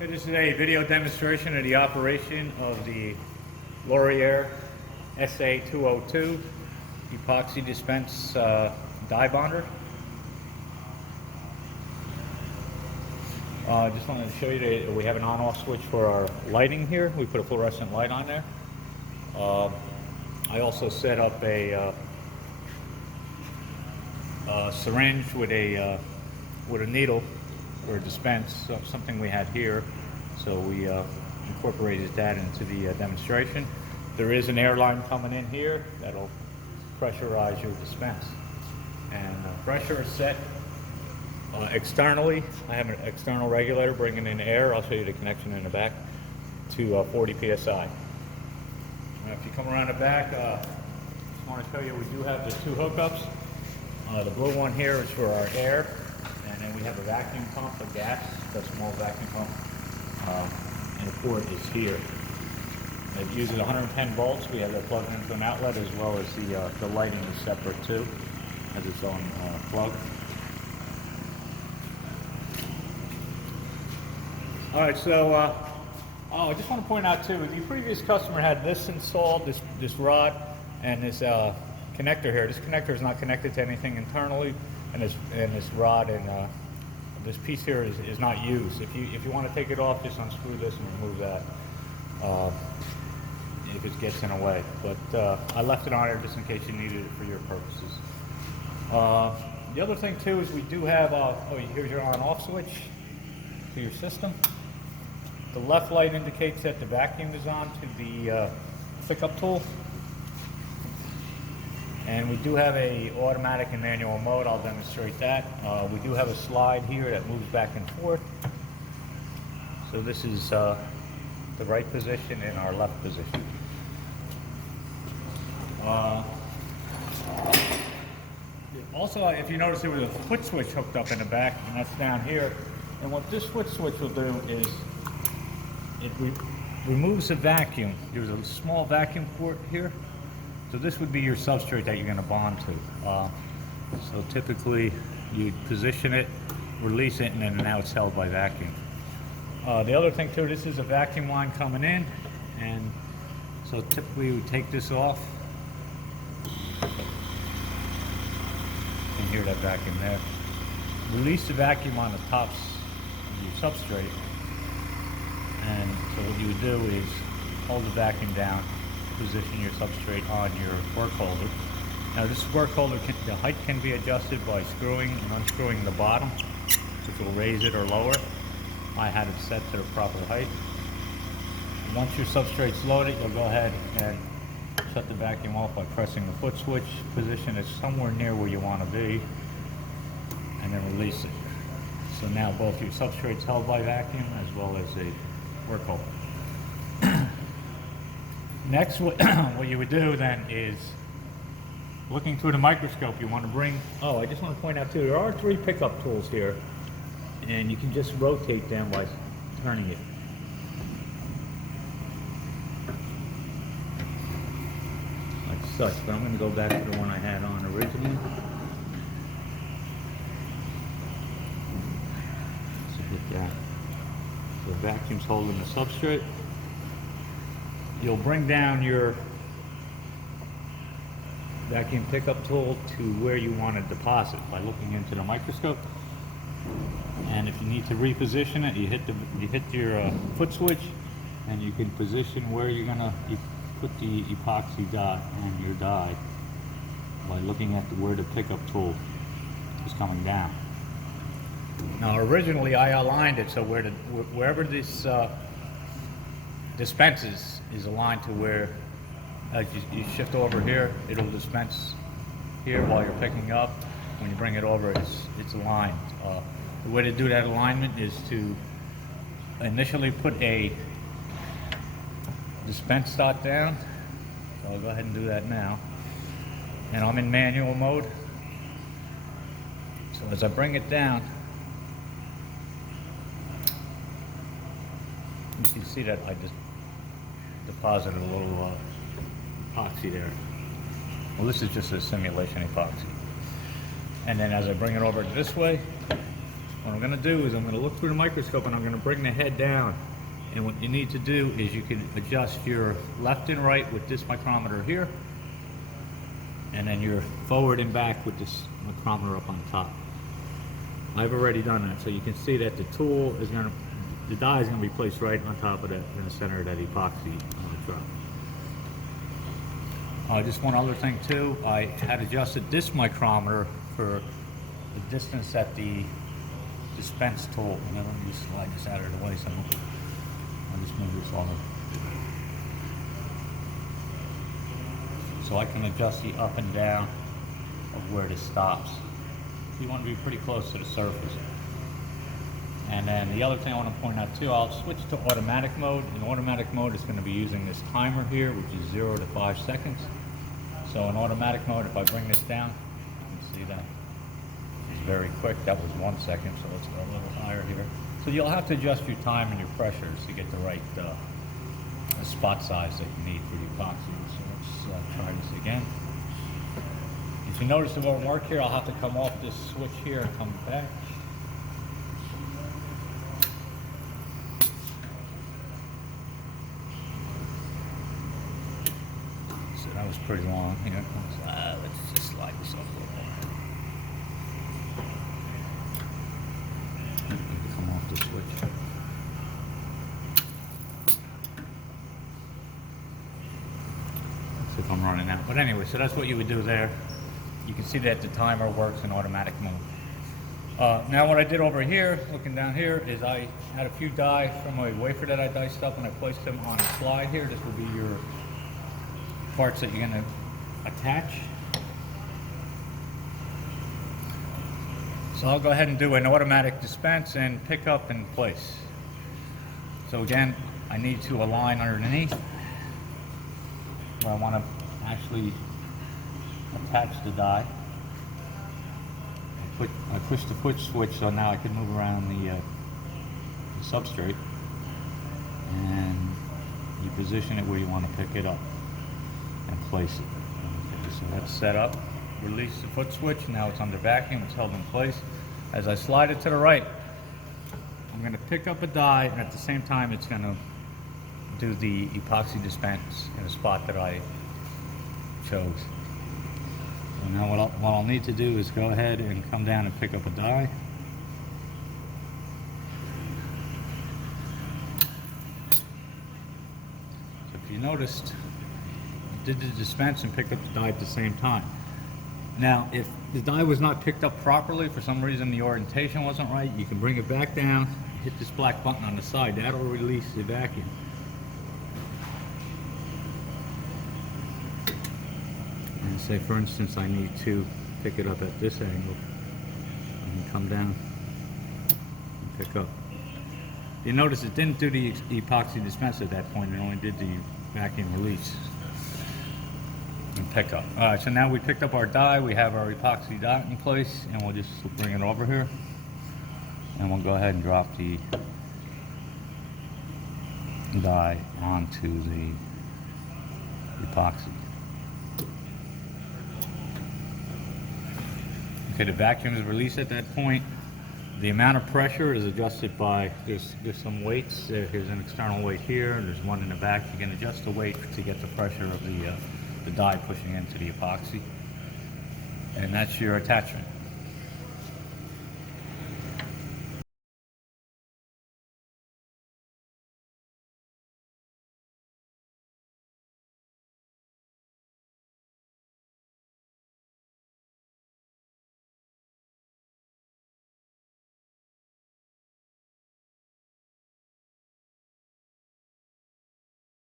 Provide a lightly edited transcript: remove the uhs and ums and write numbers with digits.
This is a video demonstration of the operation of the Laurier SA 202 epoxy dispense dye bonder. Just wanted to show you that we have an on-off switch for our lighting here. We put a fluorescent light on there. I also set up a syringe with a needle for a dispense, something we had here, so we incorporated that into the demonstration. There is an air line coming in here that'll pressurize your dispense, and pressure is set externally. I have an external regulator bringing in air. I'll show you the connection in the back to 40 psi. Now, if you come around the back, I want to show you we do have the two hookups. The blue one here is for our air, and then we have a vacuum pump, a gas, a small vacuum pump, and the port is here. It uses 110 volts. We have that plugged into an outlet, as well as the lighting is separate too, has its own plug. All right, so I just want to point out too, the previous customer had this installed, this rod, and this connector here. This connector is not connected to anything internally, and this rod and this piece here is not used. If you want to take it off, just unscrew this and remove that if it gets in the way. But I left it on there just in case you needed it for your purposes. The other thing too is we do have here's your on-off switch to your system. The left light indicates that the vacuum is on to the pickup tool. And we do have a automatic and manual mode. I'll demonstrate that. We do have a slide here that moves back and forth. So this is the right position and our left position. Also, if you notice, there was a foot switch hooked up in the back, and that's down here. And what this foot switch will do is it removes the vacuum. There's a small vacuum port here. So this would be your substrate that you're going to bond to. So typically you position it, release it, and then now it's held by vacuum. The other thing too, this is a vacuum line coming in, and so typically we take this off. You can hear that vacuum there. Release the vacuum on the tops of your substrate, and so what you would do is hold the vacuum down, position your substrate on your work holder. Now this work holder, the height can be adjusted by screwing and unscrewing the bottom, which will raise it or lower. I had it set to the proper height. Once your substrate's loaded, you'll go ahead and shut the vacuum off by pressing the foot switch. Position it somewhere near where you want to be, and then release it. So now both your substrate's held by vacuum as well as a work holder. Next, what you would do then is, looking through the microscope, you want to bring, I just want to point out too, there are 3 pickup tools here, and you can just rotate them by turning it. Like such, but I'm going to go back to the one I had on originally. So get that. The vacuum's holding the substrate. You'll bring down your vacuum pickup tool to where you want to deposit by looking into the microscope. And if you need to reposition it, you hit your foot switch, and you can position where you're gonna put the epoxy dot on your die by looking at where the pickup tool is coming down. Now originally I aligned it so wherever this dispenses is aligned to where, as you shift over here, it'll dispense here while you're picking up. When you bring it over, it's aligned. The way to do that alignment is to initially put a dispense dot down. So I'll go ahead and do that now. And I'm in manual mode. So as I bring it down, you can see that I just deposited a little epoxy there. Well, this is just a simulation epoxy. And then as I bring it over this way, What I'm going to do is I'm going to look through the microscope and I'm going to bring the head down. And what you need to do is you can adjust your left and right with this micrometer here, and then your forward and back with this micrometer up on top. I've already done that, so you can see that the tool is going to, the die is going to be placed right on top of that, in the center of that epoxy drop. Just one other thing too, I had adjusted this micrometer for the distance that the dispense tool, and then let me just slide this out of the way so I'll just move this over. So I can adjust the up and down of where this stops. You want to be pretty close to the surface. And then the other thing I want to point out too, I'll switch to automatic mode. In automatic mode, it's going to be using this timer here, which is 0 to 5 seconds. So in automatic mode, if I bring this down, you can see that it's very quick. That was 1 second, so let's go a little higher here. So you'll have to adjust your time and your pressures to get the right spot size that you need for the epoxy. So let's try this again. If you notice it won't work here, I'll have to come off this switch here and come back. So that was pretty long here. Let's just slide this up a little more. Come off the switch. Let's see if I'm running out. But anyway, so that's what you would do there. You can see that the timer works in automatic mode. Now what I did over here, looking down here, is I had a few die from a wafer that I diced up and I placed them on a slide here. This will be your parts that you're going to attach. So I'll go ahead and do an automatic dispense and pick up and place. So again, I need to align underneath where I want to actually attach the die. I pushed the push switch so now I can move around the substrate, and you position it where you want to pick it up and place it. Okay, so that's set up. Release the foot switch. Now it's under vacuum. It's held in place. As I slide it to the right, I'm going to pick up a die, and at the same time it's going to do the epoxy dispense in a spot that I chose. So now what I'll need to do is go ahead and come down and pick up a die. So if you noticed, I did the dispense and picked up the die at the same time. Now, if the die was not picked up properly, for some reason the orientation wasn't right, you can bring it back down, hit this black button on the side. That'll release the vacuum. And say, for instance, I need to pick it up at this angle. I can come down and pick up. You notice it didn't do the epoxy dispense at that point. It only did the vacuum release and pick up. All right, so now we picked up our die. We have our epoxy dot in place, and we'll just bring it over here. And we'll go ahead and drop the die onto the epoxy. Okay, the vacuum is released at that point. The amount of pressure is adjusted by, there's some weights. Here's an external weight here, and there's one in the back. You can adjust the weight to get the pressure of the die pushing into the epoxy. And that's your attachment.